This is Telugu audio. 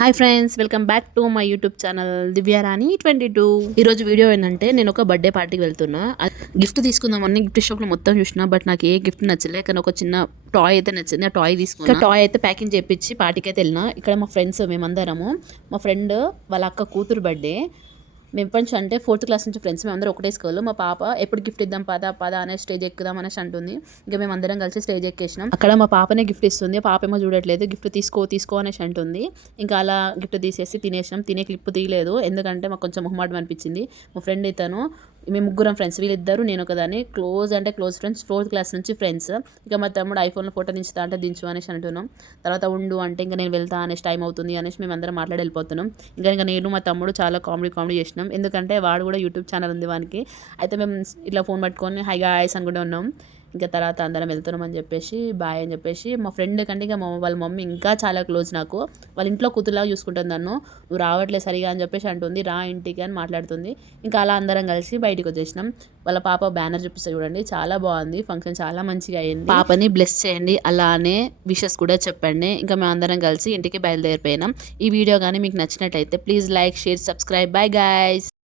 Hi friends, welcome back to my YouTube channel Divyarani 22. ఈరోజు వీడియో ఏంటంటే నేను ఒక బర్త్డే పార్టీకి వెళ్తున్నా. గిఫ్ట్ తీసుకుందామని గిఫ్ట్ షాప్లో మొత్తం చూసిన, బట్ నాకు ఏ గిఫ్ట్ నచ్చలే. కానీ ఒక చిన్న టాయ్ అయితే నచ్చింది. ఆ టాయ్ తీసుకున్నా. టాయ్ అయితే ప్యాకింగ్ చేపించి పార్టీకి అయితే వెళ్ళినా. ఇక్కడ మా ఫ్రెండ్స్ మేమందరము, మా ఫ్రెండ్ వాళ్ళ అక్క కూతురు బర్త్డే. మేము ఎప్పటి నుంచి అంటే 4th క్లాస్ నుంచి ఫ్రెండ్స్. మేమందరం ఒకటే స్కూల్. మా పాప ఎప్పుడు గిఫ్ట్ ఇద్దాం పద అనే స్టేజ్ ఎక్కుదాం అనేసి అంటుంది. ఇంకా మేము అందరం కలిసి స్టేజ్ ఎక్కేసినాం. అక్కడ మా పాపనే గిఫ్ట్ ఇస్తుంది. పాప ఏమో చూడట్లేదు, గిఫ్ట్ తీసుకో అనేసి అంటుంది. ఇంకా అలా గిఫ్ట్ తీసేసి తినేసినాం. తినే క్లిప్ తీయలేదు, ఎందుకంటే మాకు కొంచెం మొహమాటం అనిపించింది. మా ఫ్రెండ్ ఇతను, మేము ముగ్గురం ఫ్రెండ్స్, వీళ్ళిద్దరు నేను ఒకదాన్ని. క్లోజ్ అంటే క్లోజ్ ఫ్రెండ్స్, 4th క్లాస్ నుంచి ఫ్రెండ్స్. ఇంకా మా తమ్ముడు ఐఫోన్లో ఫోటో దించుతా అంటే దించు అనేసి అంటున్నాం. తర్వాత ఉండు అంటే ఇంకా నేను వెళ్తా అనేసి టైం అవుతుంది అనేసి మేము అందరం మాట్లాడి వెళ్ళిపోతున్నాం. ఇంకా నేను మా తమ్ముడు చాలా కామెడీ చేసినాం, ఎందుకంటే వాడు కూడా యూట్యూబ్ ఛానల్ ఉంది వానికి. అయితే మేము ఇట్లా ఫోన్ పట్టుకొని హై గాయ్స్ అనుకుంటూ ఉన్నాం. ఇంకా తర్వాత అందరం వెళ్తున్నాం అని చెప్పేసి బాయ్ అని చెప్పేసి, మా ఫ్రెండ్ కంటే ఇంకా వాళ్ళ మమ్మీ ఇంకా చాలా క్లోజ్ నాకు. వాళ్ళ ఇంట్లో కూతురులాగా చూసుకుంటుంది నన్ను. నువ్వు రావట్లేదు సరిగా అని చెప్పేసి అంటుంది, రా ఇంటికి అని మాట్లాడుతుంది. ఇంకా అలా అందరం కలిసి బయటికి వచ్చేసినాం. వాళ్ళ పాప బ్యానర్ చూపిస్తే చూడండి, చాలా బాగుంది. ఫంక్షన్ చాలా మంచిగా అయింది. పాపని బ్లెస్ చేయండి, అలానే విషెస్ కూడా చెప్పండి. ఇంకా మేము అందరం కలిసి ఇంటికి బయలుదేరిపోయినాం. ఈ వీడియో కానీ మీకు నచ్చినట్టయితే please like, share, subscribe. Bye guys.